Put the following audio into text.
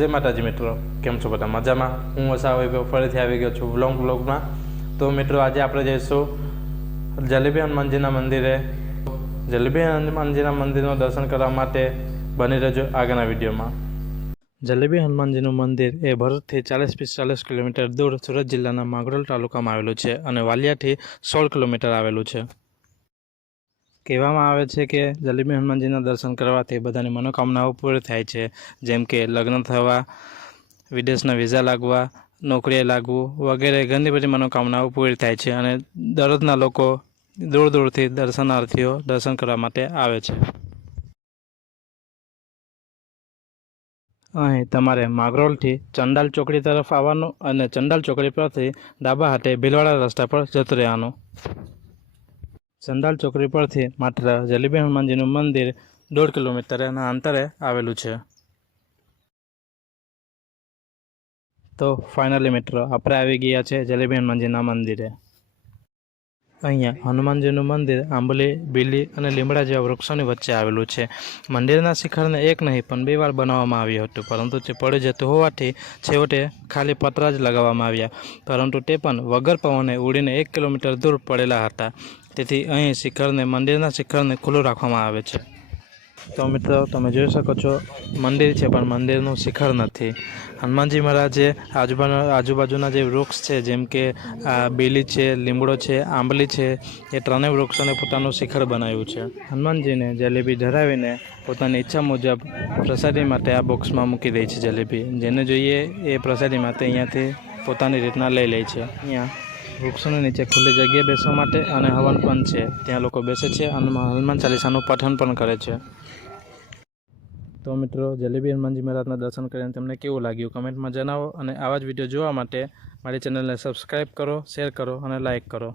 જય માતાજી મિત્રો, કેમ છો બધા? મજામાં? હું વસા વૈભવ ફરીથી આવી ગયો છું વ્લોગ વ્લોગમાં તો મિત્રો, આજે આપણે જઈશું જલેબી હનુમાનજીના મંદિરે. જલેબી હનુમાનજીના મંદિરનું દર્શન કરવા માટે બની રહેજો આગળના વિડીયોમાં. જલેબી હનુમાનજીનું મંદિર એ ભરતથી ચાલીસ પિસ્તાલીસ કિલોમીટર દૂર સુરત જિલ્લાના માંગરોળ તાલુકામાં આવેલું છે અને વાલિયાથી સોળ કિલોમીટર આવેલું છે. કહેવામાં આવે છે કે જલેબી હનુમાનજીના દર્શન કરવાથી બધાની મનોકામનાઓ પૂરી થાય છે. જેમ કે લગ્ન થવા, વિદેશના વિઝા લાગવા, નોકરીએ લાગવું વગેરે ઘણી બધી મનોકામનાઓ પૂરી થાય છે અને દરરોજના લોકો દૂર દૂરથી દર્શનાર્થીઓ દર્શન કરવા માટે આવે છે. અહીં તમારે માગરોલથી ચંડાલ ચોકડી તરફ આવવાનું અને ચંડાલ ચોકડી પરથી ડાબા હાથે ભીલવાડા રસ્તા પર જતું રહેવાનું. ચંડાલ ચોકડી પરથી માત્ર જલેબી હનુમાનજીનું મંદિર દોઢ કિલોમીટરના અંતરે આવેલું છે. તો ફાઇનલી મિત્રો, આપણે આવી ગયા છે જલેબી હનુમાનજીના મંદિરે. અહીંયા હનુમાનજીનું મંદિર, આંબલી, બીલી અને લીમડા જેવા વૃક્ષોની વચ્ચે આવેલું છે. મંદિરના શિખરને એક નહીં, પણ બે વાર બનાવવામાં આવ્યું હતું. પરંતુ તે પડી જતું હોવાથી છેવટે ખાલી પતરા જ લગાવવામાં આવ્યા. પરંતુ તે પણ વગર પવને ઉડીને એક કિલોમીટર દૂર પડેલા હતા. તેથી અહીં શિખરને, મંદિરના શિખરને ખુલ્લું રાખવામાં આવે છે. તો મિત્રો, તમે જોઈ શકો છો, મંદિર છે, પણ મંદિરનું શિખર નથી. હનુમાનજી મહારાજે આજુબાજુ, આજુબાજુના જે વૃક્ષ છે, જેમ કે બેલી છે, લીમડો છે, આંબલી છે, એ ત્રણેય વૃક્ષોને પોતાનું શિખર બનાવ્યું છે. હનુમાનજીને જલેબી ધરાવીને પોતાની ઈચ્છા મુજબ પ્રસાદી માટે આ બોક્સમાં મૂકી દે છે જલેબી. જેને જોઈએ એ પ્રસાદી માટે અહીંયાથી પોતાની રીતના લઈ લે છે. અહીંયા વૃક્ષોની નીચે ખુલ્લી જગ્યાએ બેસવા માટે અને હવન પણ છે. ત્યાં લોકો બેસે છે અને હનુમાન ચાલીસાનું પઠન પણ કરે છે. તો મિત્રો, જલેબી હનુમાનજી મહારાજના દર્શન કરીને તમને કેવું લાગ્યું કમેન્ટમાં જણાવો અને આવા જ વીડિયો જોવા માટે મારી ચેનલને સબસ્ક્રાઈબ કરો, શેર કરો અને લાઇક કરો.